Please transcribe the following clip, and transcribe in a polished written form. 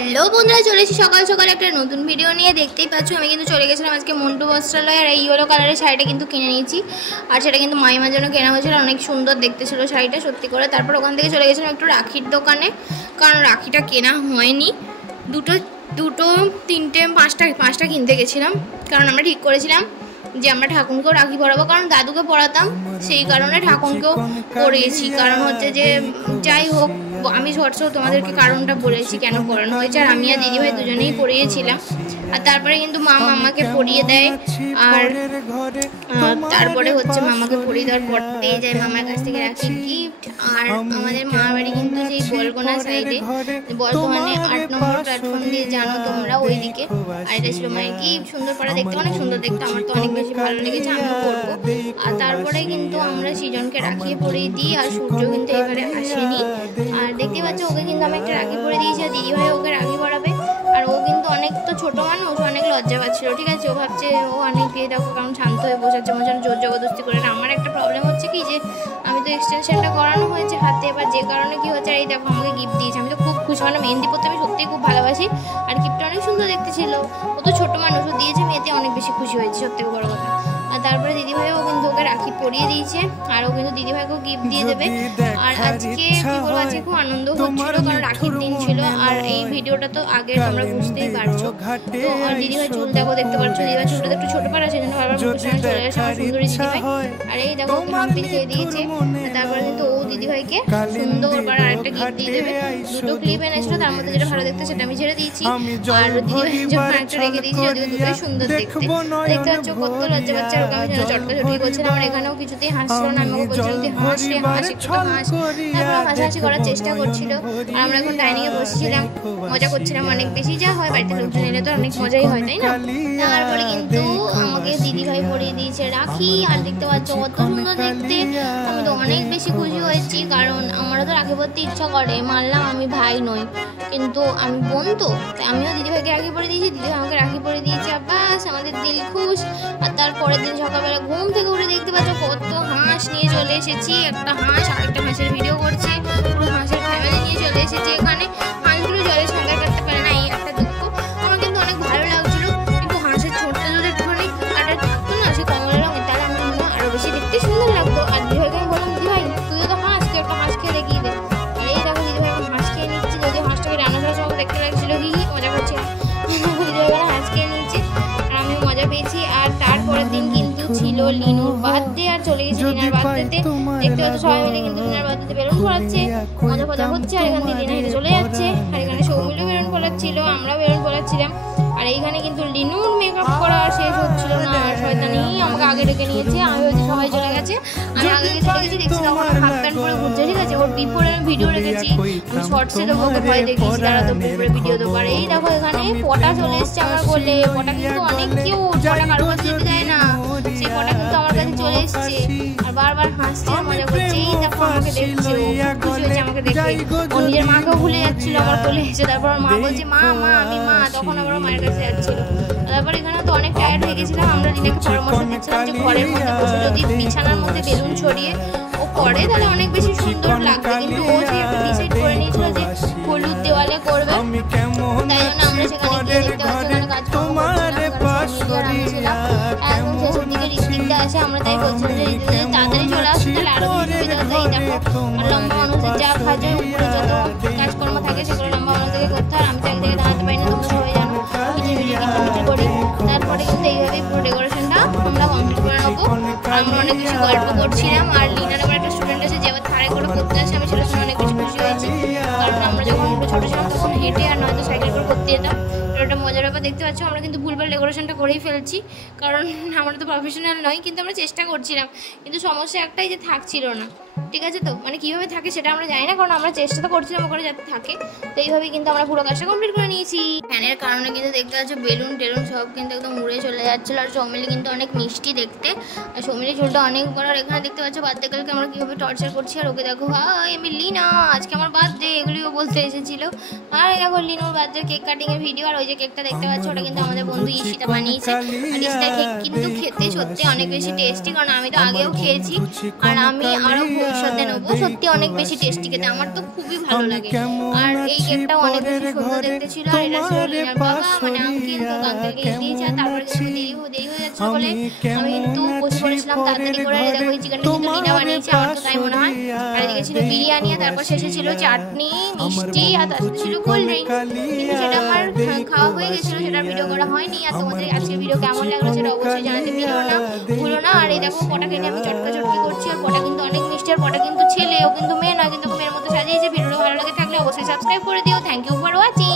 Hello বন্ধুরা, চলে এসেছি সকাল সকাল একটা নতুন ভিডিও নিয়ে। দেখতেই পাচ্ছ আমি কিন্তু চলে গেছিলাম আজকে মন্টু বস্ত্রালয়, আর এই ইয়েলো কালারের শাড়িটা কিন্তু কিনে নিয়েছি। আর সেটা কিন্তু মাইমার জন্য কেনা হয়েছিল, অনেক সুন্দর দেখতে ছিল শাড়িটা সত্যি করে। তারপর ওখান থেকে চলে গেছিলাম একটু রাখির দোকানে, কারণ রাখিটা কেনা হয়নি। দুটো তিনটে পাঁচটা কিনতে গেছিলাম, কারণ আমরা ঠিক করেছিলাম যে আমরা ঠাকুরকেও রাখি পরাবো, কারণ দাদুকে পরাতাম, সেই কারণে ঠাকুরকেও পরিয়েছি। কারণ হচ্ছে যে যাই হোক, আমি শর্টসেও তোমাদেরকে কারণটা বলেছি কেন পরানো হয়েছে। আর আমি আর দিদিভাই দুজনেই পরিয়েছিলাম। আর তারপরে কিন্তু মা মামাকে পরিয়ে দেয়, আর তারপরে হচ্ছে মামাকে পরিয়ে দেওয়ার পর পেয়ে যায় মামার কাছ থেকে রাখি গিফট। আর আমাদের মামার বাড়ি কিন্তু সেই বলগোনা সাইডে, বর্ধমানে 8 নম্বর প্ল্যাটফর্ম দিয়ে জানো তোমরা, ওইদিকে। আর এটা ছিল মায়ের গিফট। সুন্দর পরা দেখতে, অনেক সুন্দর দেখতে, আমার তো অনেক বেশি ভালো লেগেছে, আমিও করবো। আর তারপরে কিন্তু আমরা সৃজনকে রাখিয়ে পরিয়ে দিই, আর সূর্য কিন্তু এবারে আসেনি। আর দেখতে পাচ্ছ ওকে কিন্তু আমি একটা রাখি পরে দিয়েছি, আর দিদিভাই ওকে রাখি পরাবে। আর ও কিন্তু অনেক তো ছোটো মানুষ, অনেক লজ্জা পাচ্ছিল, ঠিক আছে। ও ভাবছে ও অনেক দিয়ে দেখো কারণ শান্ত হয়ে বসাচ্ছে, মনে জোর জবরদস্তি করে। আমার একটা প্রবলেম হচ্ছে কি, যে আমি তো এক্সটেনশনটা করানো হয়েছে হাতে, এবার যে কারণে কি হচ্ছে, আর এই দেখো আমাকে গিফট দিয়েছে। আমি তো খুব খুশি, মানে মেহেন্দি পড়তে আমি সত্যিই খুব ভালোবাসি, আর গিফটটা অনেক সুন্দর দেখতে ছিল। ও তো ছোটো মানুষ, ও দিয়েছে, মেয়েতে অনেক বেশি খুশি হয়েছে, সত্যি বড় কথা। আর তারপরে দিদিভাইও কিন্তু ওকে রাখি পরিয়ে দিয়েছে, আর ও কিন্তু দিদিভাইকেও গিফট দিয়ে দেবে। আর আজকে কি বলবো, আজকে খুব আনন্দ হচ্ছিল, কারণ রাখির দিন ছিল। আর এই ভিডিওটা তো আগে তোমরা বুঝতেই পারছো। তো আর দিদিভাই চুল দেখো, দেখতে পাচ্ছ দিদিভাই চুলটা একটু ছোটো পাড়া, সেই জন্য বারবার প্রফেশনাল চলে আসে আমার সুন্দরী দিদিভাই। আর এই দেখো হাম্পি খেয়ে দিয়েছে। তারপরে কিন্তু ও দিদিভাইকে সুন্দর করে আরেকটা গিফট দিয়ে দেবে। দুটো ক্লিপ এনেছিল, তার মধ্যে যেটা ভালো দেখতে সেটা আমি ছেড়ে দিয়েছি, আর দিদিভাই যখন একটা রেখে দিয়েছি, যদিও দুটোই সুন্দর দেখতে। দেখতে পাচ্ছ কত লজ্জা পাচ্ছে, আর ওকে আমি যেন চটকাচটকি করছিলাম। আর এখানেও কিছুতেই হাসছিল না, আমি ওকে বলছিলাম তুই হাস রে হাস, একটু হাস। তারপর হাসাহাসি করার চেষ্টা করছিল। আর আমরা এখন ডাইনিংয়ে বসেছিলাম, মজা করছিলাম অনেক বেশি। যা হয় বাড়িতে লোকজন এলে তো অনেক মজাই হয়, তাই না। তারপরে কিন্তু আমাকে দিদিভাই পরিয়ে দিয়েছে রাখি, আর দেখতে পাচ্ছ কত সুন্দর দেখতে। আমি তো অনেক বেশি খুশি হয়েছি, কারণ আমারও তো রাখি পরতে ইচ্ছা করে। মানলাম আমি ভাই নই, কিন্তু আমি বোন তো, তাই আমিও দিদিভাইকে রাখি পরে দিয়েছি, দিদিভাই আমাকে রাখি পরে দিয়েছে। বাস আমাদের দিল খুশ। আর তারপরের দিন সকালবেলা ঘুম থেকে উঠে দেখতে পাচ্ছ কত হাঁস নিয়ে চলে এসেছি। একটা হাঁস আর একটা হাঁসের ভিডিও করছে, পুরো হাঁসের ফ্যামিলি নিয়ে চলে এসেছি এখানে। হাঁসগুলো জলে সাঁতার কাটতে পারে না, এই একটা দুঃখ। আমার কিন্তু অনেক ভালো লাগছিল, কিন্তু হাঁসের ছোটটা যদি একটুখানি কাটা থাকতো না, সে কমলা রঙের, তাহলে আমার মনে হয় আরও বেশি দেখতে সুন্দর লাগতো। আর দিদিভাইকে আমি বললাম দিদিভাই তুইও তো হাঁস, তুই একটা হাঁস খেয়ে দেখিয়ে দে। আর এই দেখো দিদিভাই এখন হাঁস খেয়ে নিচ্ছে, যদিও হাঁসটাকে রান্না করার সময় দেখতে লাগছিল কি মজা করছে। দিদিভাই হাঁস খেয়ে নিচ্ছে, আর আমিও মজা পেয়েছি। আর তারপরের দিন কিন্তু ছিল লিনুর বার্থডে, আর চলে গেছি লিনার বার্থডেতে। দেখতে পাচ্ছ সবাই মিলে কিন্তু লিনার বার্থডেতে বেলুন ফোলাচ্ছে, মজা ফজা হচ্ছে। আর এখান থেকে লিনা হেঁটে চলে যাচ্ছে, আর এখানে সৌমিলও বেলুন ফোলাচ্ছিল, আমরাও বেলুন ফোলাচ্ছিলাম। আর এইখানে কিন্তু লিনুর মেকআপ করা শেষ হচ্ছিল না, আর শয়তানি আমাকে আগে ডেকে নিয়েছে। আমি হয়তো সবাই চলে গেছে, আমি আগে চলে গেছি, দেখছি তখন হাফ প্যান্ট পরে ঘুরছে, ঠিক আছে। ওর বিফোরে আমি ভিডিও রেখেছি, আমি শর্টসে দেবো, ওকে ভয় দেখিয়েছি, তারা তো বিফোরে ভিডিও দেবো। আর এই দেখো এখানে পটা চলে এসছে আমার কোলে। পটা কিন্তু অনেক কিউট, পটা কারো কাছে যেতে দেয় না, সেই পটা কিন্তু আমার কাছে চলে এসছে, আর বারবার হাসছে আর মজা করছে। এই দেখো আমাকে দেখছে, ও খুশি হয়েছে আমাকে দেখে। ও নিজের মাকেও ভুলে যাচ্ছিল আমার কোলে এসে। তারপর মা বলছে মা মা আমি মা, তখন আমরা মায়ের কাছে যাচ্ছিল। তারপর এখানে তো অনেক টায়ার্ড হয়ে গেছিলাম। আমরা দিনাকে পরামর্শ দিচ্ছিলাম যে ঘরের মধ্যে বসে যদি বিছানার মধ্যে বেলুন ছড়িয়ে ও করে তাহলে অনেক বেশি সুন্দর লাগবে, কিন্তু ও যে একটা ডিসাইড করে নিয়েছিল যে হলুদ দেওয়ালে করবে। তাই জন্য আমরা সেখানে গিয়ে দেখতে পাচ্ছি ওখানে কাজকর্ম করছিলাম, আমি ছিলাম একদম শেষের দিকে ঋত্বিকদা আসে। আমরা তাই বলছিলাম যে ঋত্বিকদা তাড়াতাড়ি চলে আসছে, তাহলে আরো সুবিধা হতো। এই দেখো আর লম্বা মানুষের যা কাজ হয়, উপরে যত কাজকর্ম থাকে সেগুলো লম্বা মানুষদেরকে করতে হয়। আমি তো একদিকে দাঁড়াতে পারি না, তোমরা সবাই জানো, কিচিমিচি করি। তারপরে কিন্তু এইভাবেই পুরো ডেকোরেশনটা আমরা কমপ্লিট করে নেবো। আমরা অনেক বেশি গল্প করছিলাম, আর লিনার আবার একটা স্টুডেন্ট আছে যে আবার থাড়ে করে করতে আসে, আমি সেটার সময় অনেক বেশি খুশি হয়েছি। কারণ আমরা যখন একটু ছোটো ছিলাম তখন হেঁটে আর নয়তো সাইকেল করে করতে যেতাম। ওটা মজার ব্যাপার। দেখতে পাচ্ছ আমরা কিন্তু ভুলভাল ডেকোরেশনটা করেই ফেলছি, কারণ আমরা তো প্রফেশনাল নই, কিন্তু আমরা চেষ্টা করছিলাম। কিন্তু সমস্যা একটাই যে থাকছিল না, ঠিক আছে। তো মানে কীভাবে থাকে সেটা আমরা জানি না, কারণ আমরা চেষ্টা তো করছিলাম ওখানে যাতে থাকে। তো এইভাবেই কিন্তু আমরা পুরো কাজটা কমপ্লিট করে নিয়েছি। ফ্যানের কারণে কিন্তু দেখতে পাচ্ছ বেলুন টেলুন সব কিন্তু একদম উড়ে চলে যাচ্ছিলো। আর সৌমিলি কিন্তু অনেক মিষ্টি দেখতে, আর সৌমিলি চুলটা অনেক বড়। আর এখানে দেখতে পাচ্ছ বার্থডেকালকে আমরা কীভাবে টর্চার করছি। আর ওকে দেখো হাই আমি লিনা, আজকে আমার বার্থডে, এগুলিও বলতে এসেছিলো। আর দেখো লিনুর বার্থডে কেক কাটিংয়ের ভিডিও। আর ওই যে কেকটা দেখতে পাচ্ছ ওটা কিন্তু আমাদের বন্ধু ঈশিতা বানিয়েছে। আর ঈশিতার কেক কিন্তু খেতে সত্যি অনেক বেশি টেস্টি, কারণ আমি তো আগেও খেয়েছি, আর আমি আরও ভবিষ্যতে নেবো। সত্যি অনেক বেশি টেস্টি খেতে, আমার তো খুবই ভালো লাগে। আর এই কেকটাও অনেক বেশি সুন্দর দেখতে ছিল। আর এটা সোলিনার বাবা মানে আঙ্কেল, তো আঙ্কেলকে দিয়েছে। আর তারপরে কিন্তু দেরি হয়ে যাচ্ছে বলে আমি কিন্তু বসে পড়েছিলাম তাড়াতাড়ি করে। দেখো এই চিকেনটা কিন্তু লিনা বানিয়েছে, আমার তো তাই মনে হয়। আর এদিকে ছিল বিরিয়ানি, আর তারপর শেষে ছিল চাটনি, মিষ্টি, আর তার সাথে ছিল কোল্ড ড্রিঙ্ক। কিন্তু সেটা আমার খাওয়া হয়ে গেছিলো, সেটার ভিডিও করা হয়নি। আর তোমাদের আজকের ভিডিও কেমন লাগলো সেটা অবশ্যই জানাতে ভুলো না। আর এই দেখো পটা খেতে আমি চটকি করছি। আর পটা কিন্তু অনেক মিষ্টি, আর পটা কিন্তু ছেলে, ও কিন্তু মেয়ে নয়, কিন্তু মেয়ের মতো সাজিয়েছে। ভিডিওটা ভালো লাগে থাকলে অবশ্যই সাবস্ক্রাইব করে দিও। Thank you for watching.